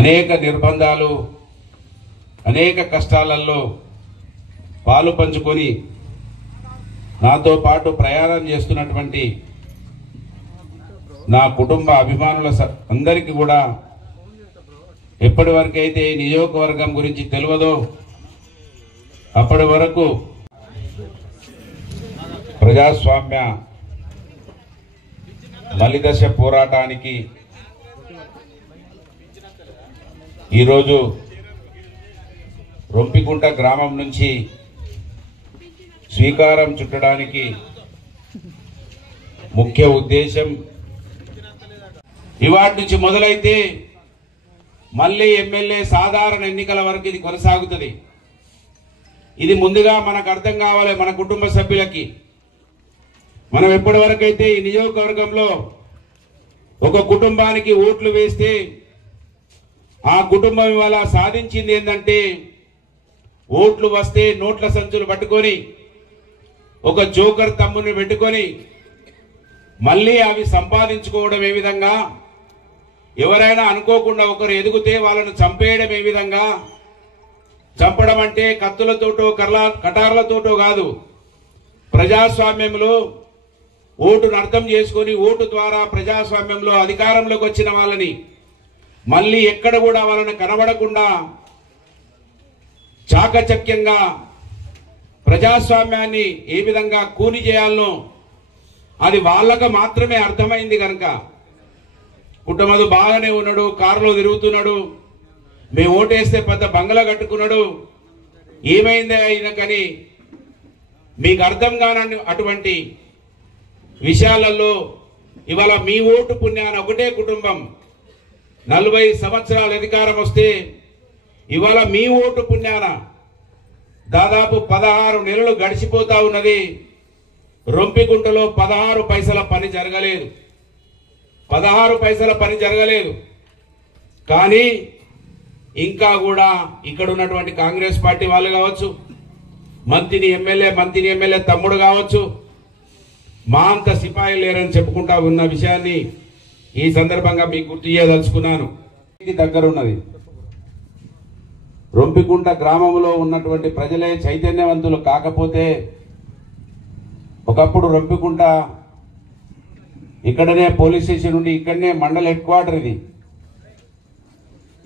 అనేక నిర్బంధాలు అనేక కష్టాలలో పాలు పంచుకొని నాతో పాటు ప్రయాణం చేస్తున్నటువంటి నా కుటుంబ అభిమానుల అందరికీ కూడా ఎప్పటి వరకైతే ఈ నియోజకవర్గం గురించి తెలియదో అప్పటి వరకు ప్రజాస్వామ్య మలిదశ పోరాటానికి ఈరోజు రొంపికుంట గ్రామం నుంచి శ్రీకారం చుట్టడానికి ముఖ్య ఉద్దేశం ఇవాటి నుంచి మొదలైతే మళ్ళీ ఎమ్మెల్యే సాధారణ ఎన్నికల వరకు ఇది కొనసాగుతుంది. ఇది ముందుగా మనకు అర్థం కావాలి. మన కుటుంబ సభ్యులకి మనం ఎప్పటి వరకైతే ఈ నియోజకవర్గంలో ఒక కుటుంబానికి ఓట్లు వేస్తే ఆ కుటుంబం ఇవాళ సాధించింది ఏంటంటే ఓట్లు వస్తే నోట్ల సంచులు పట్టుకొని ఒక జోకర్ తమ్ముని పెట్టుకొని మళ్ళీ అవి సంపాదించుకోవడం ఏ విధంగా, ఎవరైనా అనుకోకుండా ఒకరు ఎదిగితే వాళ్ళను చంపేయడం ఏ విధంగా, చంపడం అంటే కత్తులతోటో కటార్లతోటో కాదు, ప్రజాస్వామ్యంలో ఓటును అర్థం చేసుకొని ఓటు ద్వారా ప్రజాస్వామ్యంలో అధికారంలోకి వచ్చిన వాళ్ళని మళ్ళీ ఎక్కడ కూడా వాళ్ళని కనబడకుండా చాకచక్యంగా ప్రజాస్వామ్యాన్ని ఏ విధంగా కూని చేయాలనో అది వాళ్ళకు మాత్రమే అర్థమైంది కనుక కుటుంబం బాగానే ఉన్నాడు, కారులో తిరుగుతున్నాడు, మేము ఓటేస్తే పెద్ద బంగ్లా కట్టుకున్నాడు, ఏమైంది అయినా కానీ మీకు అర్థం కాని అటువంటి విషయాలలో ఇవాళ మీ ఓటు పుణ్యాన ఒకటే కుటుంబం 40 సంవత్సరాల అధికారం వస్తే ఇవాళ మీ ఓటు పుణ్యాన దాదాపు 16 నెలలు గడిచిపోతా ఉన్నది. రొంపికుంటలో 16 పైసల పని జరగలేదు, 16 పైసల పని జరగలేదు. కానీ ఇంకా కూడా ఇక్కడ ఉన్నటువంటి కాంగ్రెస్ పార్టీ వాళ్ళు కావచ్చు, మంత్రి ఎమ్మెల్యే తమ్ముడు కావచ్చు, మా అంత సిపాయి లేరని చెప్పుకుంటా ఉన్న విషయాన్ని ఈ సందర్భంగా మీకు గుర్తు చేయదలుచుకున్నాను. దగ్గరున్నది రొంపికుంట గ్రామంలో ఉన్నటువంటి ప్రజలే చైతన్యవంతులు కాకపోతే ఒకప్పుడు రొంపికుంట ఇక్కడనే పోలీస్ స్టేషన్ నుండి ఇక్కడనే మండల హెడ్ క్వార్టర్ ఇది.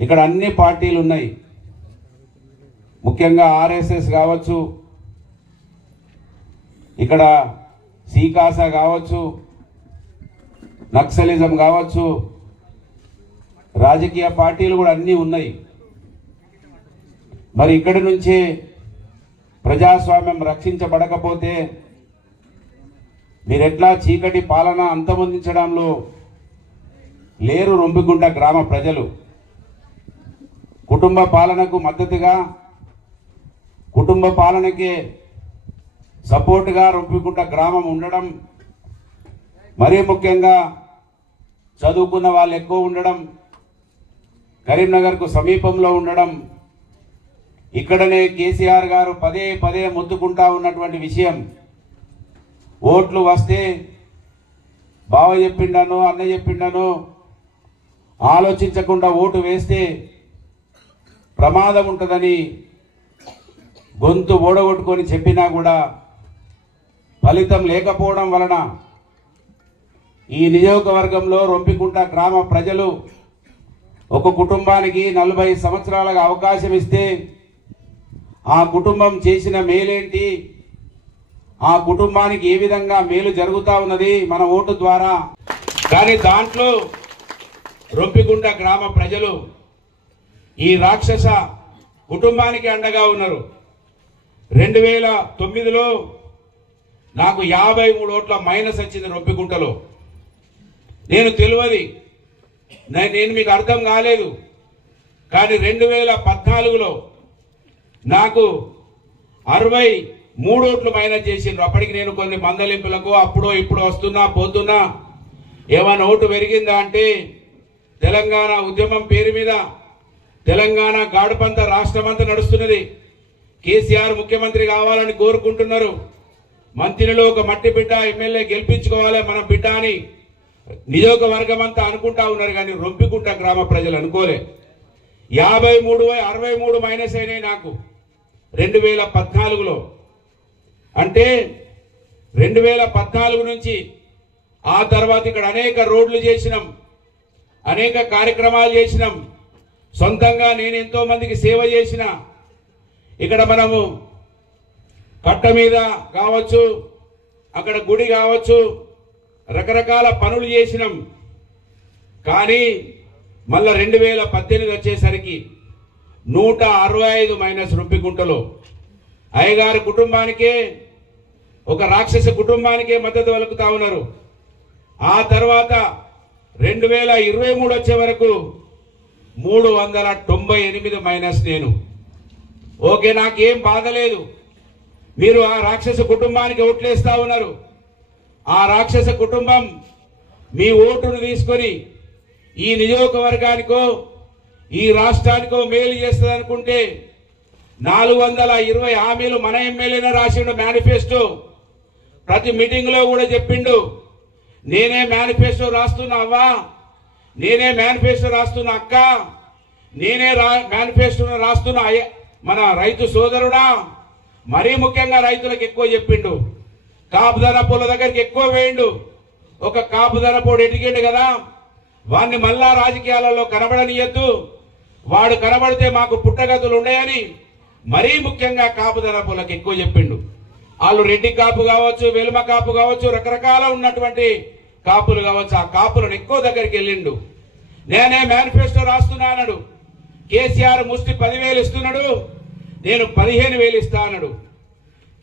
ఇక్కడ అన్ని పార్టీలు ఉన్నాయి, ముఖ్యంగా ఆర్ఎస్ఎస్ కావచ్చు, ఇక్కడ సీకాసా కావచ్చు, నక్సలిజం కావచ్చు, రాజకీయ పార్టీలు కూడా అన్నీ ఉన్నాయి. మరి ఇక్కడి నుంచే ప్రజాస్వామ్యం రక్షించబడకపోతే మీరెట్లా చీకటి పాలన అంతమొందించడంలో లేరు రొంపికుంట గ్రామ ప్రజలు. కుటుంబ పాలనకు మద్దతుగా, కుటుంబ పాలనకే సపోర్టుగా రొంపికుంట గ్రామం ఉండడం, మరీ ముఖ్యంగా చదువుకున్న వాళ్ళు ఎక్కువ ఉండడం, కరీంనగర్కు సమీపంలో ఉండడం, ఇక్కడనే కేసీఆర్ గారు పదే మొత్తుకుంటా ఉన్నటువంటి విషయం, ఓట్లు వస్తే బావ చెప్పిండను అన్న చెప్పిండను ఆలోచించకుండా ఓటు వేస్తే ప్రమాదం ఉంటుందని గొంతు ఓడగొట్టుకొని చెప్పినా కూడా ఫలితం లేకపోవడం వలన ఈ నియోజకవర్గంలో రొంపికుంట గ్రామ ప్రజలు ఒక కుటుంబానికి 40 సంవత్సరాలకు అవకాశం ఇస్తే ఆ కుటుంబం చేసిన మేలేంటి, ఆ కుటుంబానికి ఏ విధంగా మేలు జరుగుతా ఉన్నది మన ఓటు ద్వారా. కానీ దాంట్లో రొంపికుంట గ్రామ ప్రజలు ఈ రాక్షస కుటుంబానికి అండగా ఉన్నారు. 2009లో నాకు 53 ఓట్ల మైనస్ వచ్చింది రొంపికుంటలో. నేను తెలియదు, నేను మీకు అర్థం కాలేదు. కానీ 2014లో నాకు 63 ఓట్లు మైనస్ చేసిండ్రు. అప్పటికి నేను కొన్ని మందలింపులకు అప్పుడో ఇప్పుడు వస్తున్నా పోతున్నా, ఏమైనా ఓటు పెరిగిందా అంటే తెలంగాణ ఉద్యమం పేరు మీద తెలంగాణ గాడుపంత రాష్ట్రమంతా నడుస్తున్నది. కేసీఆర్ ముఖ్యమంత్రి కావాలని కోరుకుంటున్నారు. మంత్రిలో ఒక మట్టి బిడ్డ ఎమ్మెల్యే గెలిపించుకోవాలి మన బిడ్డ అని నియోజకవర్గం అంతా అనుకుంటా ఉన్నారు. కానీ రొంపికుంట గ్రామ ప్రజలు అనుకోలే. 63 మైనస్ అయినాయి నాకు 2014లో. అంటే 2014 నుంచి ఆ తర్వాత ఇక్కడ అనేక రోడ్లు చేసినాం, అనేక కార్యక్రమాలు చేసినాం. సొంతంగా నేను ఎంతో మందికి సేవ చేసిన. ఇక్కడ మనము కట్ట మీద కావచ్చు, అక్కడ గుడి కావచ్చు, రకరకాల పనులు చేసినాం. కానీ మళ్ళా 2018 వచ్చేసరికి 165 మైనస్ రుప్పిగుంటలో అయ్యగారి కుటుంబానికే, ఒక రాక్షస కుటుంబానికే మద్దతు పలుకుతా ఉన్నారు. ఆ తర్వాత 2023 వచ్చే వరకు 398 మైనస్ నేను. ఓకే, నాకేం బాధ లేదు. మీరు ఆ రాక్షస కుటుంబానికి ఓట్లేస్తా ఉన్నారు. ఆ రాక్షస కుటుంబం మీ ఓటును తీసుకొని ఈ నియోజకవర్గానికో ఈ రాష్ట్రానికో మేలు చేస్తుంది అనుకుంటే 420 హామీలు మన ఎమ్మెల్యేనే రాసిండు మేనిఫెస్టో. ప్రతి మీటింగ్ లో కూడా చెప్పిండు, నేనే మేనిఫెస్టో రాస్తున్నా అవ్వా, నేనే మేనిఫెస్టో రాస్తున్నా అక్క, నేనే మేనిఫెస్టో రాస్తున్నా మన రైతు సోదరుడా. మరీ ముఖ్యంగా రైతులకు ఎక్కువ చెప్పిండు. కాపుదనపోల దగ్గరికి ఎక్కువ వేయండు. ఒక కాపుదనపోడు ఎదిగిండు కదా, వాడిని మళ్ళా రాజకీయాలలో కనబడనియద్దు. వాడు కనబడితే మాకు పుట్టగతులు ఉన్నాయని మరీ ముఖ్యంగా కాపుదనపోలకు ఎక్కువ చెప్పిండు. వాళ్ళు రెడ్డి కాపు కావచ్చు, వెలుమ కాపు కావచ్చు, రకరకాల ఉన్నటువంటి కాపులు కావచ్చు. ఆ కాపులను ఎక్కువ దగ్గరికి వెళ్ళిండు. నేనే మేనిఫెస్టో రాస్తున్నా అన్నాడు. కేసీఆర్ ముష్టి 10,000 ఇస్తున్నాడు, నేను 15,000 ఇస్తా అన్నాడు.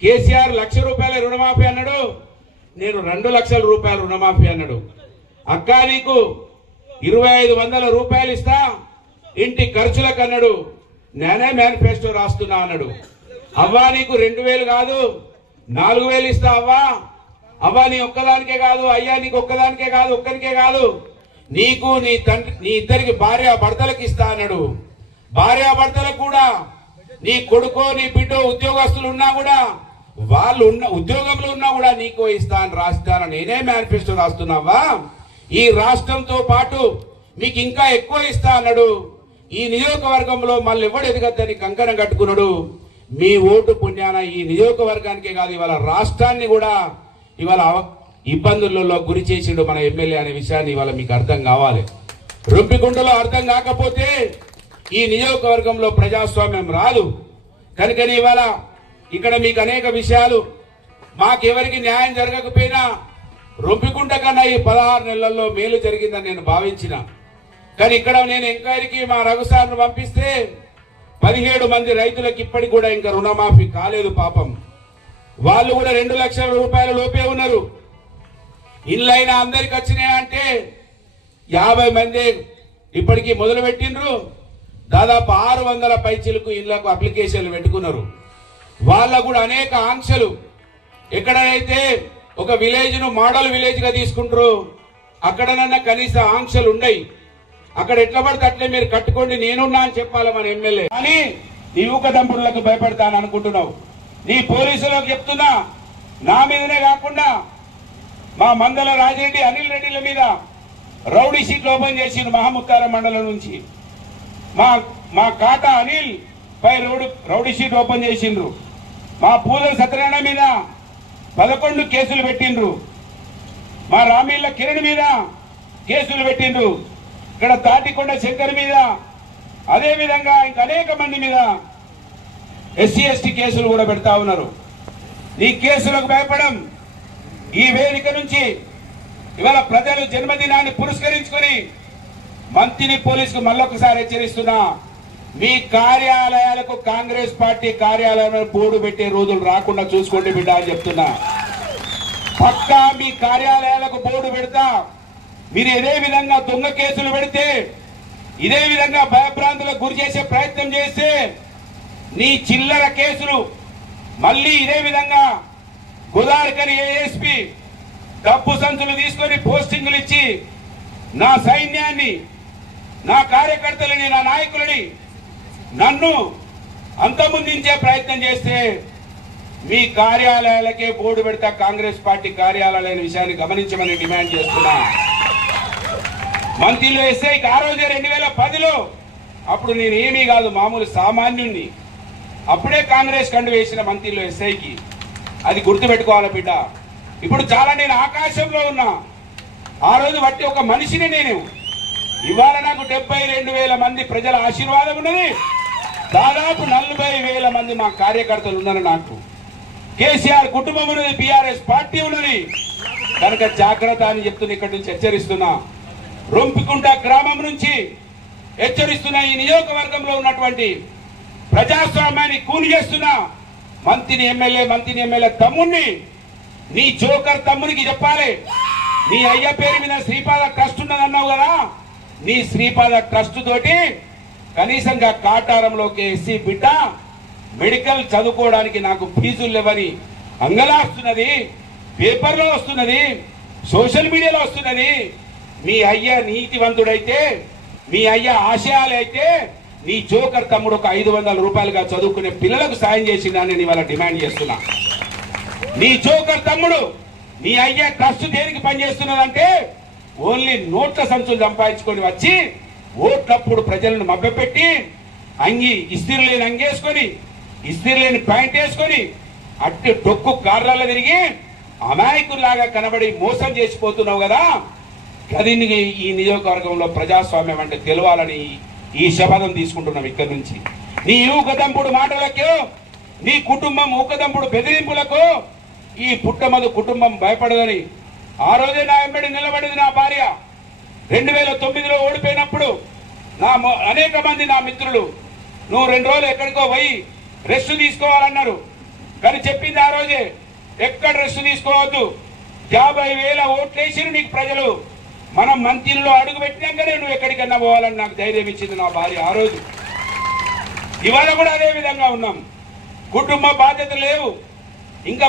కేసీఆర్ ₹1,00,000 రుణమాఫీ అన్నాడు, నేను 2 లక్షల రూపాయలు రుణమాఫీ అన్నాడు. అక్క నీకు 2,500 రూపాయలు ఇస్తా ఇంటి ఖర్చులకు అన్నాడు. నేనే మేనిఫెస్టో రాస్తున్నా అన్నాడు. అవ్వా నీకు 2,000 కాదు 4,000 ఇస్తా అవ్వా. అవ్వా నీ ఒక్కదానికే కాదు, అయ్యా నీకు ఒక్కదానికే కాదు, ఒక్కరికే కాదు, నీకు నీ ఇద్దరికి భార్యాభర్తలకు ఇస్తా అన్నాడు. భార్యాభర్తలకు కూడా నీ కొడుకో నీ బిడ్డో ఉద్యోగస్తులు ఉన్నా కూడా, వాళ్ళు ఉన్న ఉద్యోగంలో ఉన్నా కూడా నీకో ఇస్తా అని రాస్తాను. నేనే మేనిఫెస్టో రాస్తున్నావా. ఈ రాష్ట్రంతో పాటు మీకు ఇంకా ఎక్కువ ఇస్తా అన్నాడు. ఈ నియోజకవర్గంలో మళ్ళీ ఎవడు ఎదగద్దని కంకణం కట్టుకున్నాడు. మీ ఓటు పుణ్యాన ఈ నియోజకవర్గానికే కాదు, ఇవాళ రాష్ట్రాన్ని కూడా ఇవాళ ఇబ్బందులలో గురి చేసిండు మన ఎమ్మెల్యే అనే విషయాన్ని ఇవాళ మీకు అర్థం కావాలి. రొంపిగుంటలో అర్థం కాకపోతే ఈ నియోజకవర్గంలో ప్రజాస్వామ్యం రాదు. కనుకని ఇవాళ ఇక్కడ మీకు అనేక విషయాలు, మాకెవరికి న్యాయం జరగకపోయినా రొంపిగుంట కన్నా ఈ 16 నెలల్లో మేలు జరిగిందని నేను భావించిన. కానీ ఇక్కడ నేను ఎంక్వైరీకి మా రఘుసార్ను పంపిస్తే 17 మంది రైతులకు ఇప్పటికి కూడా ఇంకా రుణమాఫీ కాలేదు. పాపం వాళ్ళు కూడా 2 లక్షల రూపాయల లోపే ఉన్నారు. ఇళ్ళైనా అందరికి వచ్చినాయా అంటే 50 మంది ఇప్పటికీ మొదలు పెట్టిండ్రు. దాదాపు 600 పైచిలకు ఇళ్లకు అప్లికేషన్లు పెట్టుకున్నారు. వాళ్ళకు కూడా అనేక ఆంక్షలు. ఎక్కడైతే ఒక విలేజ్ ను మోడల్ విలేజ్ గా తీసుకుంటారో అక్కడనన్నా కనీస ఆంక్షలు ఉండయి. అక్కడ ఎట్లా పడితే అట్లే మీరు కట్టుకోండి, నేనున్నా అని చెప్పాలి మన ఎమ్మెల్యే. కానీ నీ ఊక దంపుడులకు భయపడతాను అనుకుంటున్నావు. నీ పోలీసులకు చెప్తున్నా, నా మీదనే కాకుండా మా మందల రాజిరెడ్డి అనిల్ రెడ్డిల మీద రౌడీ షీట్లు ఓపెన్ చేసిండు మహాముత్తారం మండలం నుంచి. మా కాటా అనిల్ పై రౌడీ షీట్ ఓపెన్ చేసిండ్రు. మా పూదల సత్యనారాయణ మీద 11 కేసులు పెట్టిండ్రు. మా రామీళ్ళ కిరణ్ మీద కేసులు పెట్టిండ్రు. ఇక్కడ తాటికొండ శంకర్ మీద, అదే విధంగా ఇంకా అనేక మంది మీద ఎస్సీ ఎస్టీ కేసులు కూడా పెడతా ఉన్నారు. ఈ కేసులకు భయపడం ఈ వేదిక నుంచి ఇవాళ ప్రజలు జన్మదినాన్ని పురస్కరించుకొని మంత్రిని పోలీసుకు మళ్ళొకసారి హెచ్చరిస్తున్నా, మీ కార్యాలయాలకు కాంగ్రెస్ పార్టీ కార్యాలయం బోర్డు పెట్టే రోజులు రాకుండా చూసుకోండి బిడ్డ అని చెప్తున్నా. పక్కా మీ కార్యాలయాలకు బోర్డు పెడతా. మీరు ఇదే విధంగా దొంగ కేసులు పెడితే, ఇదే విధంగా భయభ్రాంతులకు గురి చేసే ప్రయత్నం చేస్తే, నీ చిల్లర కేసులు మళ్ళీ ఇదే విధంగా గోదావరికని ఏఎస్పీ డబ్బు సంచులు తీసుకొని పోస్టింగులు ఇచ్చి నా సైన్యాన్ని, నా కార్యకర్తలని, నా నాయకులని నన్ను అంతమొందించే ప్రయత్నం చేస్తే మీ కార్యాలయాలకే బోర్డు పెడతా కాంగ్రెస్ పార్టీ కార్యాలయాలైన విషయాన్ని గమనించమని డిమాండ్ చేస్తున్నా. మంత్రిలో ఎస్ఐకి ఆ రోజే 2010లో అప్పుడు నేను ఏమీ కాదు, మామూలు సామాన్యుణ్ణి. అప్పుడే కాంగ్రెస్ కండు వేసిన మంత్రిలో ఎస్ఐకి. అది గుర్తుపెట్టుకోవాలి బిడ్డ. ఇప్పుడు చాలా నేను ఆకాశంలో ఉన్నా. ఆ రోజు బట్టి ఒక మనిషిని నేను. ఇవాళ నాకు 72,000 మంది ప్రజల ఆశీర్వాదం ఉన్నది. దాదాపు 40,000 మంది మా కార్యకర్తలు ఉన్నారు. నాకు కేసీఆర్ కుటుంబం ఉన్నది, బీఆర్ఎస్ పార్టీ ఉన్నది. కనుక జాగ్రత్త అని చెప్తున్నా, ఇక్కడి నుంచి హెచ్చరిస్తున్నా. రొంపికుంట గ్రామం నుంచి హెచ్చరిస్తున్నా. ఈ నియోజకవర్గంలో ఉన్నటువంటి ప్రజాస్వామ్యాన్ని కూలి చేస్తున్నా మంత్రిని ఎమ్మెల్యే తమ్ముణ్ణి, నీ జోకర్ తమ్మునికి చెప్పాలి. నీ అయ్య పేరు మీద శ్రీపాద ట్రస్ట్ ఉన్నదన్నావు కదా, నీ శ్రీపాద ట్రస్ట్ తోటి కనీసంగా కాటారంలోకి ఎస్సీ బిడ్డ మెడికల్ చదువుకోవడానికి నాకు ఫీజులు లేవని అంగలాస్తున్నది. పేపర్లో వస్తున్నది, సోషల్ మీడియాలో వస్తున్నది. మీ అయ్య నీతివంతుడైతే, మీ అయ్య ఆశయాలు అయితే నీ జోకర్ తమ్ముడు ఒక 500 రూపాయలుగా చదువుకునే పిల్లలకు సాయం చేసిందని నేను ఇవాళ డిమాండ్ చేస్తున్నా. నీ జోకర్ తమ్ముడు, నీ అయ్య ట్రస్ట్ దేనికి పనిచేస్తున్నదంటే ఓన్లీ నోట్ల సంచులు సంపాదించుకొని వచ్చి ఓట్లప్పుడు ప్రజలను మభ్యపెట్టి ఇస్త్రీ లేని అంగేసుకొని, ఇస్త్రీ లేని ప్యాంట్ వేసుకొని అట్టి డొక్కు కార్లలో తిరిగి అమాయకుల్లాగా కనబడి మోసం చేసిపోతున్నావు కదా. అది ఈ నియోజకవర్గంలో ప్రజాస్వామ్యం అంటే తెలవాలని ఈ శపథం తీసుకుంటున్నాం. ఇక్కడి నుంచి నీ ఊకదంపుడు మాటలకు, నీ కుటుంబం ఊకదంపుడు బెదిరింపులకు ఈ పుట్టమదు కుటుంబం భయపడదని ఆ రోజే నా వెంబడి నిలబడింది నా భార్య. 2009లో ఓడిపోయినప్పుడు అనేక మంది నా మిత్రులు నువ్వు 2 రోజులు ఎక్కడికో పోయి రెస్ట్ తీసుకోవాలన్నారు. కానీ చెప్పింది ఆ రోజే, ఎక్కడ రెస్ట్ తీసుకోవద్దు, 50,000 ఓట్లేసి నీకు ప్రజలు, మనం మంత్రిలో అడుగు పెట్టినాకనే నువ్వు ఎక్కడికన్నా పోవాలని నాకు ధైర్యం ఇచ్చింది నా భార్య ఆ రోజు. ఇవాళ కూడా అదే విధంగా ఉన్నాం. కుటుంబ బాధ్యత లేవు, ఇంకా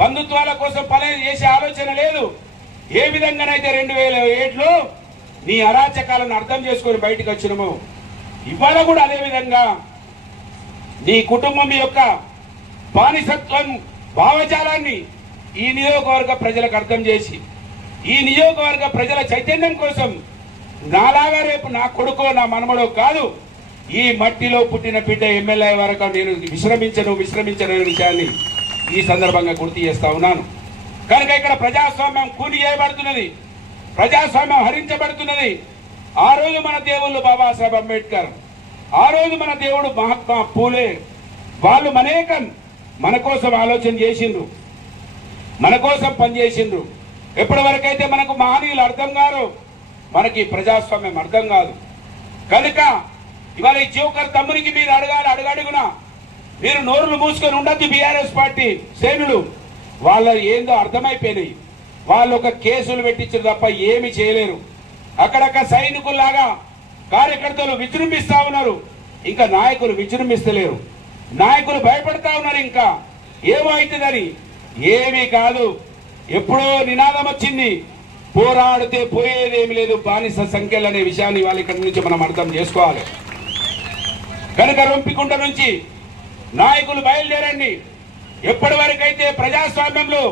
బంధుత్వాల కోసం పని చేసే ఆలోచన లేదు. ఏ విధంగానైతే 2007లో నీ అరాచకాలను అర్థం చేసుకొని బయటకు వచ్చినము, ఇవాళ కూడా అదే విధంగా నీ కుటుంబం యొక్క బానిసత్వం భావజాలాన్ని ఈ నియోజకవర్గ ప్రజలకు అర్థం చేసి, ఈ నియోజకవర్గ ప్రజల చైతన్యం కోసం నాలాగా రేపు నా కొడుకో నా మనమడో కాదు, ఈ మట్టిలో పుట్టిన బిడ్డ ఎమ్మెల్యే వరకు నేను విశ్రమించను విషయాన్ని ఈ సందర్భంగా గుర్తు చేస్తా ఉన్నాను. కనుక ఇక్కడ ప్రజాస్వామ్యం కూలి చేయబడుతున్నది, ప్రజాస్వామ్యం హరించబడుతున్నది. ఆ రోజు మన దేవుళ్ళు బాబాసాహెబ్ అంబేద్కర్, ఆ రోజు మన దేవుడు మహాత్మా పూలే, వాళ్ళు మన కోసం ఆలోచన చేసిండ్రు, మన కోసం పనిచేసిండ్రు. ఎప్పటి వరకైతే మనకు మహనీయులు అర్థం కారు, మనకి ప్రజాస్వామ్యం అర్థం కాదు. కనుక ఇవాళ ఈ జోకర్ తమ్మునికి మీరు అడగాలి, అడుగడుగునా మీరు నోరులు మూసుకొని ఉండద్దు. బీఆర్ఎస్ పార్టీ శ్రేణులు వాళ్ళ ఏందో అర్థమైపోయినాయి. వాళ్ళు ఒక కేసులు పెట్టించారు తప్ప ఏమి చేయలేరు. అక్కడక్కడ సైనికుల్లాగా కార్యకర్తలు విజృంభిస్తా ఉన్నారు, ఇంకా నాయకులు విజృంభిస్తలేరు. నాయకులు భయపడతా ఉన్నారు, ఇంకా ఏమో అవుతుందని. ఏమీ కాదు, ఎప్పుడో నినాదం వచ్చింది, పోరాడితే పోయేదేమి లేదు, బానిస సంఖ్యలు అనే విషయాన్ని వాళ్ళ ఇక్కడి నుంచి మనం అర్థం చేసుకోవాలి. కనుక రొంపికుంట నుంచి నాయకులు బయలుదేరండి. ఎప్పటి వరకైతే ప్రజాస్వామ్యంలో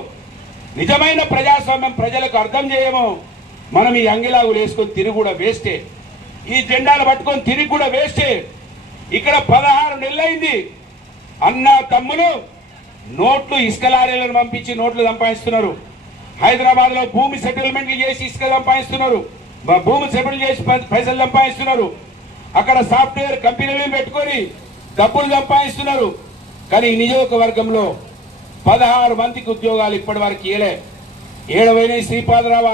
నిజమైన ప్రజాస్వామ్యం ప్రజలకు అర్థం చేయమో, మనం ఈ అంగిలాగులు వేసుకొని తిరిగి కూడా వేస్టే, ఈ జెండాలు పట్టుకొని తిరిగి కూడా వేస్టే. ఇక్కడ 16 నెలలైంది అన్న తమ్ములు నోట్లు ఇసుక లారీలను పంపించి నోట్లు సంపాదిస్తున్నారు. హైదరాబాద్ లో భూమి సెటిల్మెంట్లు చేసి ఇసుక సంపాదిస్తున్నారు, భూమి సెటిల్ చేసి పైసలు సంపాదిస్తున్నారు. అక్కడ సాఫ్ట్వేర్ కంపెనీలు పెట్టుకొని డబ్బులు సంపాదిస్తున్నారు. కానీ ఈ నియోజకవర్గంలో 16 మందికి ఉద్యోగాలు ఇప్పటి వరకు ఇయలే. ఏడవైన శ్రీపాదరావు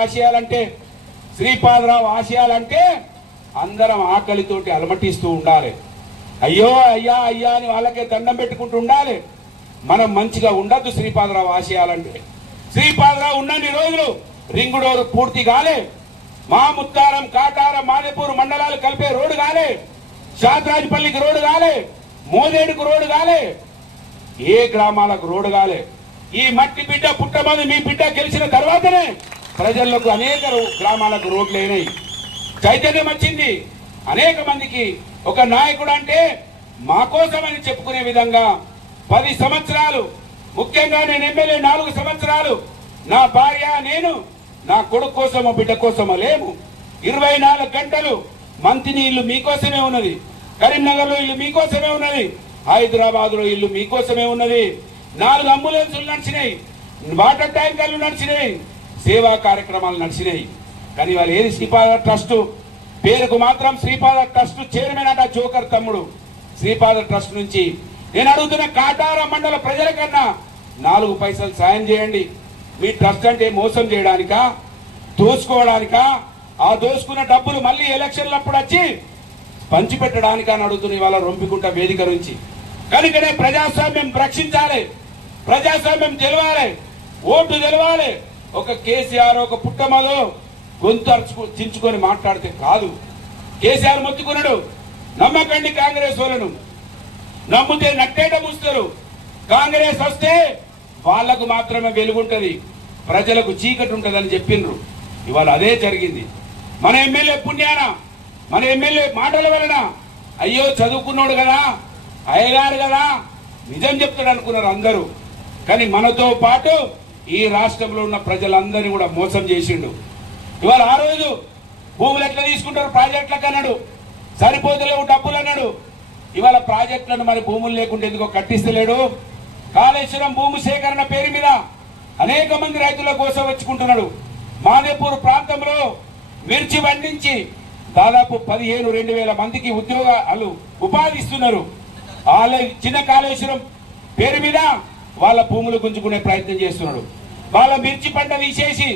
ఆశయాలంటే అందరం ఆకలితోటి అలమటిస్తూ ఉండాలి. అయ్యో అయ్యా అయ్యా అని వాళ్ళకే దండం పెట్టుకుంటూ ఉండాలి. మనం మంచిగా ఉండద్దు. శ్రీపాదరావు ఆశయాలంటే శ్రీపాదరావు ఉన్నన్ని రోజులు రింగు డోరు పూర్తి కాలే, మా ముత్తారం కాటారం మాదేపూర్ మండలాలు కలిపే రోడ్డు కాలే, షాద్రాజ్పల్లికి రోడ్డు కాలే, మోదేడుకు రోడ్డు కాలే, ఏ గ్రామాలకు రోడ్డు కాలే. ఈ మట్టి బిడ్డ పుట్టమని మీ బిడ్డ గెలిచిన తర్వాతనే ప్రజలకు అనేక గ్రామాలకు రోడ్లు అయినాయి, చైతన్యం వచ్చింది. అనేక మందికి ఒక నాయకుడు అంటే మా కోసమని చెప్పుకునే విధంగా 10 సంవత్సరాలు, ముఖ్యంగా నేను ఎమ్మెల్యే 4 సంవత్సరాలు, నా భార్య నేను నా కొడుకు కోసమో బిడ్డ కోసమో లేము. 24 గంటలు మంతిని ఇల్లు మీకోసమే ఉన్నది, కరీంనగర్ లో ఇల్లు మీకోసమే ఉన్నది, హైదరాబాద్ లో ఇల్లు మీకోసమే ఉన్నది. 4 అంబులెన్సులు నడిచినాయి, వాటర్ ట్యాంకర్లు నడిచినాయి, సేవా కార్యక్రమాలు నడిచినాయి. కానీ వాళ్ళు ఏది శ్రీపాద ట్రస్ట్ పేరుకు మాత్రం శ్రీపాద ట్రస్ట్ చైర్మన్ అట జోకర్ తమ్ముడు. శ్రీపాద ట్రస్ట్ నుంచి నేను అడుగుతున్న కాటార మండల ప్రజల కన్నా 4 పైసలు సాయం చేయండి. మీ ట్రస్ట్ అంటే మోసం చేయడానికా, దోచుకోవడానికా, ఆ దోచుకున్న డబ్బులు మళ్ళీ ఎలక్షన్లప్పుడు వచ్చి పంచిపెట్టడానికా అని అడుగుతున్న ఇవాళ రొంపికుంట వేదిక నుంచి. కనుకనే ప్రజాస్వామ్యం రక్షించాలి, ప్రజాస్వామ్యం గెలవాలి, ఓటు గెలవాలి. ఒక కేసీఆర్ ఒక పుట్టమలో గొంతు చించుకొని మాట్లాడితే కాదు. కేసీఆర్ మొత్తుకున్నాడు, నమ్మకండి కాంగ్రెస్ వాళ్ళను, నమ్మితే నట్టేట మూస్తారు. కాంగ్రెస్ వస్తే వాళ్లకు మాత్రమే వెలుగుంటది, ప్రజలకు చీకటి ఉంటదని చెప్పిండ్రు. ఇవాళ అదే జరిగింది. మన ఎమ్మెల్యే పుణ్యాన, మన ఎమ్మెల్యే మాటల వలన అయ్యో చదువుకున్నాడు కదా, అయ్యగారు కదా, నిజం చెప్తాడు అనుకున్నారు అందరూ. కానీ మనతో పాటు ఈ రాష్ట్రంలో ఉన్న ప్రజలందరినీ కూడా మోసం చేసిండు. ఇవాళ ఆ రోజు భూములు ఎట్లా తీసుకుంటారు ప్రాజెక్టులకు అన్నాడు, సరిపోతలేవు డబ్బులు అన్నాడు. ఇవాళ ప్రాజెక్టులను మరి భూములు లేకుంటే ఎందుకో కట్టిస్తలేడు. కాళేశ్వరం భూమి సేకరణ పేరు మీద అనేక మంది రైతుల కోసం వచ్చుకుంటున్నాడు. మాదేపూర్ ప్రాంతంలో మిర్చి పండించి దాదాపు 15,000 మందికి ఉద్యోగాలు ఉపాధి ఇస్తున్నారు. చిన్న కాళేశ్వరం పేరు మీద వాళ్ళ భూములు గుంజుకునే ప్రయత్నం చేస్తున్నాడు. వాళ్ళ మిర్చి పంట తీసేసి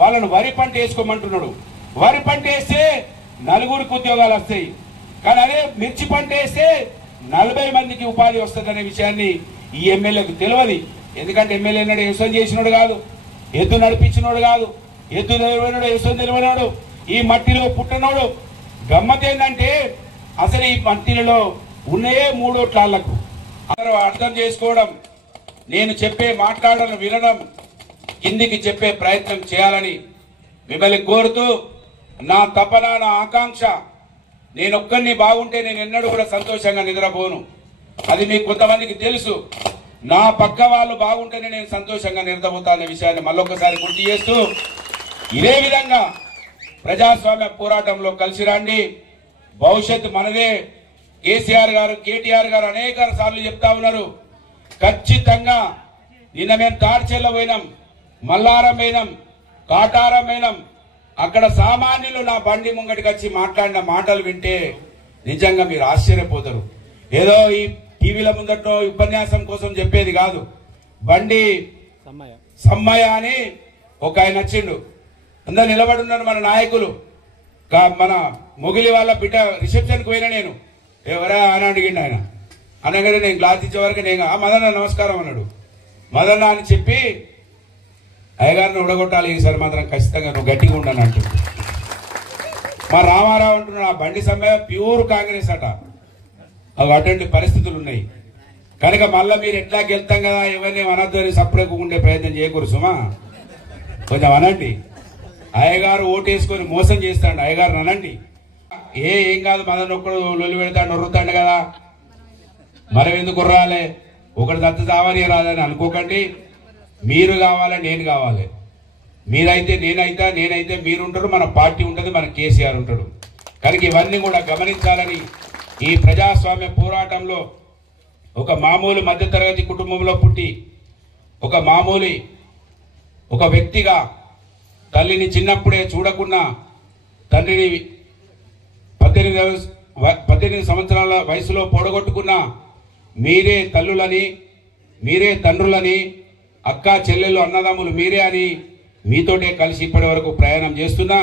వాళ్ళను వరి పంట వేసుకోమంటున్నాడు. వరి పంట వేస్తే 4 ఉద్యోగాలు వస్తాయి. కానీ అదే మిర్చి పంట వేస్తే 40 మందికి ఉపాధి వస్తుందనే విషయాన్ని ఈ ఎమ్మెల్యేకు తెలియదు. ఎందుకంటే ఎమ్మెల్యే నాడు వ్యవసాయం చేసినోడు కాదు, ఎద్దు నడిపించినోడు కాదు, ఎద్దు తెలివనాడు, వ్యవసాయం తెలివనాడు, ఈ మట్టిలో పుట్టినోడు. గమ్మత్ ఏంటంటే అసలు ఈ మట్టిలలో ఉన్నాయే 3 ఓట్లకు. అందరూ అర్థం చేసుకోవడం, నేను చెప్పే మాట్లాడడం వినడం, కిందికి చెప్పే ప్రయత్నం చేయాలని మిమ్మల్ని కోరుతూ, నా తపన, నా ఆకాంక్ష, నేనొక్కడిని బాగుంటే నేను ఎన్నడూ కూడా సంతోషంగా నిద్రపోను. అది మీకు కొంతమందికి తెలుసు. నా పక్క వాళ్ళు బాగుంటేనే నేను సంతోషంగా నిద్రపోతా అనే విషయాన్ని మళ్ళొకసారి గుర్తు చేస్తూ, ఇదే విధంగా ప్రజాస్వామ్య పోరాటంలో కలిసి రండి. భవిష్యత్తు మనదే. కేసీఆర్ గారు, కేటీఆర్ గారు అనేక సార్లు చెప్తా ఉన్నారు. ఖచ్చితంగా నిన్న మేము తాడ్చెల్ల పోయినాం, మల్లారం పోయినాం, కాటారం పోయినాం. అక్కడ సామాన్యులు నా బండి ముంగటికి వచ్చి మాట్లాడిన మాటలు వింటే నిజంగా మీరు ఆశ్చర్యపోతారు. ఏదో ఈ టీవీల ముందటో ఉపన్యాసం కోసం చెప్పేది కాదు. బండి సమ్మయ్య అని ఒక ఆయన వచ్చిండు, అందరు నిలబడి ఉన్నారు మన నాయకులు. మన మొగిలి వాళ్ళ బిడ్డ రిసెప్షన్కి పోయినా నేను, ఎవరా అని అడిగిండు. ఆయన అనగానే నేను గ్లాస్ ఇచ్చే వరకు నేను మదన్న నమస్కారం అన్నాడు. మదన్న అని చెప్పి అయ్యగారిని ఉడగొట్టాలి ఈసారి మాత్రం ఖచ్చితంగా నువ్వు గట్టిగా ఉండని అంటుంది. మా రామారావు అంటున్నాడు, ఆ బండి సమ్మయ్య ప్యూర్ కాంగ్రెస్ అట. అవి అటువంటి పరిస్థితులు ఉన్నాయి. కనుక మళ్ళీ మీరు ఎట్లా గెలుతాం కదా, ఎవరిని అనద్దని సపరేట్గా ఉండే ప్రయత్నం చేయకూడదు సుమా. కొంచెం అనండి. అయ్యగారు ఓటేసుకొని మోసం చేస్తాడు, అయ్యగారిని అనండి. ఏం కాదు, మదన్ ఒక్కడు లొల్లి పెడతాడు, నొర్రుతాడు కదా, మనం ఎందుకు కుర్రాలే, ఒకటి దత్తు చావని రాదని అనుకోకండి. మీరు కావాలి, నేను కావాలి. మీరైతే నేనైతే, నేనైతే మీరుంటారు, మన పార్టీ ఉంటుంది, మన కేసీఆర్ ఉంటాడు. కనుక ఇవన్నీ కూడా గమనించాలని ఈ ప్రజాస్వామ్య పోరాటంలో ఒక మామూలు మధ్యతరగతి కుటుంబంలో పుట్టి ఒక వ్యక్తిగా తల్లిని చిన్నప్పుడే చూడకుండా తండ్రిని 18 సంవత్సరాల వయసులో పొడగొట్టుకున్న మీరే తల్లులని, మీరే తండ్రులని, అక్క చెల్లెళ్ళు అన్నదమ్ములు మీరే అని మీతోటే కలిసి ఇప్పటి వరకు ప్రయాణం చేస్తున్నా,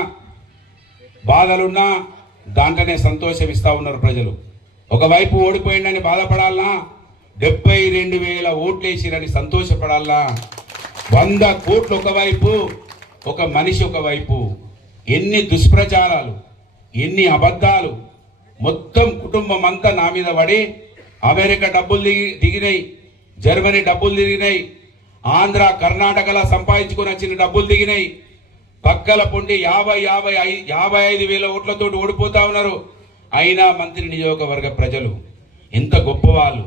బాధలున్నా దాంట్లోనే సంతోషం ఇస్తా ఉన్నారు ప్రజలు. ఒకవైపు ఓడిపోయిందని బాధపడాలనా, 72,000 ఓట్లు వేసిరని సంతోషపడాలనా, 100 కోట్లు ఒకవైపు, ఒక మనిషి ఒకవైపు. ఎన్ని దుష్ప్రచారాలు, ఎన్ని అబద్ధాలు. మొత్తం కుటుంబం అంతా నా మీద పడి అమెరికా డబ్బులు దిగినాయి, జర్మనీ డబ్బులు దిగినాయి, ఆంధ్ర కర్ణాటకలో సంపాదించుకొని వచ్చిన డబ్బులు దిగినాయి. పక్కల పొండి 55,000 ఓట్లతో ఓడిపోతా ఉన్నారు. అయినా మంత్రి నియోజకవర్గ ప్రజలు ఎంత గొప్పవాళ్ళు.